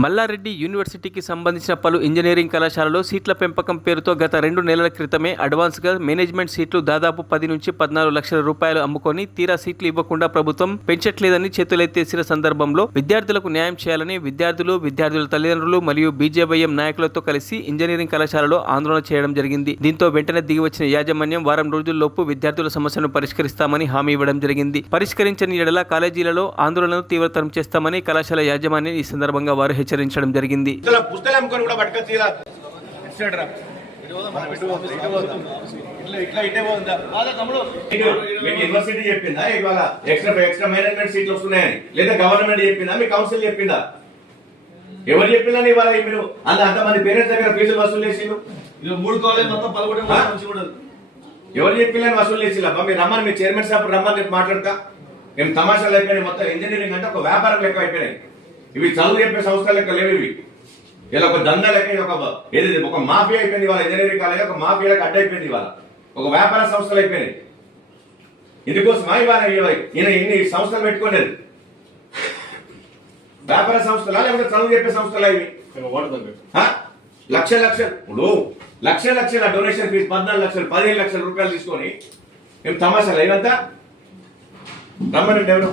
మల్లారెడ్డి యూనివర్సిటీకి సంబంధించిన పలు ఇంజనీరింగ్ కళాశాలలో సీట్ల పెంపకం పేరుతో గత రెండు నెలల క్రితమే అడ్వాన్స్గా మేనేజ్మెంట్ సీట్లు దాదాపు పది నుంచి పద్నాలుగు లక్షల రూపాయలు అమ్ముకొని తీరా సీట్లు ఇవ్వకుండా ప్రభుత్వం పెంచట్లేదని చేతులెత్తేసిన సందర్భంలో విద్యార్థులకు న్యాయం చేయాలని విద్యార్థులు విద్యార్థుల తల్లిదండ్రులు మరియు బీజేవైఎం నాయకులతో కలిసి ఇంజనీరింగ్ కళాశాలలో ఆందోళన చేయడం జరిగింది. దీంతో వెంటనే దిగి వచ్చిన యాజమాన్యం వారం రోజుల్లోపు విద్యార్థుల సమస్యను పరిష్కరిస్తామని హామీ ఇవ్వడం జరిగింది. పరిష్కరించని ఎడల కాలేజీలలో ఆందోళనను తీవ్రతరం చేస్తామని కళాశాల యాజమాన్యం ఈ సందర్భంగా వారు హెచ్చరించడం జరిగింది. యూనివర్సిటీ చెప్పిందా? ఇవాళ ఎక్స్ట్రా ఎక్స్ట్రా మేనేజ్మెంట్ సీట్లు వస్తున్నాయని. లేదా గవర్నమెంట్ చెప్పిందా? మీ కౌన్సిల్ చెప్పిందా? ఎవరు చెప్పిందని ఇవాళ మీరు? అంత అంతమంది పేరెంట్స్ దగ్గర ఫీజులు వసూలు చేసిండు మూడు కాలేజ్ మొత్తం పదకొండు ఎవరు చెప్పిందని వసూలు చేసిల్లబ్బా మీరు రమ్మని మీ చైర్మన్ సాబ్ రమ్మని మాట్లాడతా. మేము తమాషాలు అయిపోయినాయి మొత్తం ఇంజనీరింగ్ అంటే ఒక వ్యాపారం లెక్క అయిపోయినాయి. ఇవి చదువు చెప్పే సంస్థల లెక్క లేవు ఇవి. ఇలా ఒక దంద లెక్క ఒక ఏది ఒక మాఫియా అయిపోయింది వాళ్ళ ఇంజనీరింగ్ కాలేజ్ ఒక మాఫియాలకు అడ్డ అయిపోయింది ఇవాళ. ఒక వ్యాపార సంస్థలు అయిపోయినాయి. ఇందుకోసమా ఇవాళ ఇవి- ఈయన ఇన్ని సంస్థలు పెట్టుకునేది. వ్యాపార సంస్థలా లేకపోతే చదువు చెప్పే సంస్థలా ఇవి? లక్ష లక్షలు ఇప్పుడు లక్ష లక్షల డొనేషన్ ఫీజు పద్నాలుగు లక్షలు పదిహేను లక్షల రూపాయలు తీసుకొని మేము తమాషాలు ఇవంతా రమ్మనండి ఎవరు?